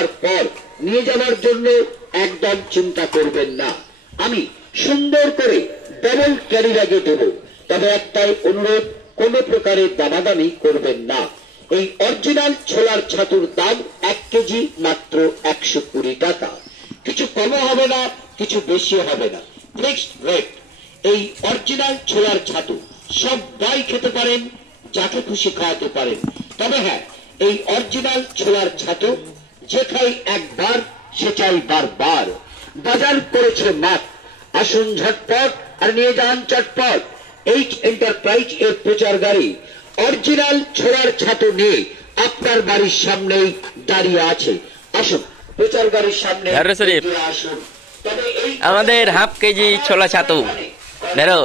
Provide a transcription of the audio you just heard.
যাওয়ার পর নিয়ে যাওয়ার জন্য একদম চিন্তা করবেন না। আমি সুন্দর করে ডবল ক্যারি ব্যাগে দেব, তবে একটাই অনুরোধ, কোন প্রকারের দামাদামি করবেন না। এই অরিজিনাল ছোলার ছাতুর দাম 1 কেজি মাত্র 120 টাকা। কিছু কমও হবে না, কিছু বেশি হবে না, ফিক্সড রেট। এই অরিজিনাল ছোলার ছাতু সবাই খেতে পারেন, যাকে খুশি খাওয়াতে পারেন। তবে হ্যাঁ, এই অরিজিনাল ছোলার ছাতু যে খাই একবার সে চাই বারবার। বাজার করেছে মাপ, আসুন ঝটপট আর নিয়ে যান চটপট। এইচ এন্টারপ্রাইজ এর প্রচার গাড়ি অরিজিনাল ছোলার ছাতু নিয়ে আপনার বাড়ির সামনেই দাঁড়িয়ে আছে। আসুন প্রচার গাড়ির সামনে আসুন। তবে এই আমাদের হাফ কেজি ছোলা ছাতু বেরো।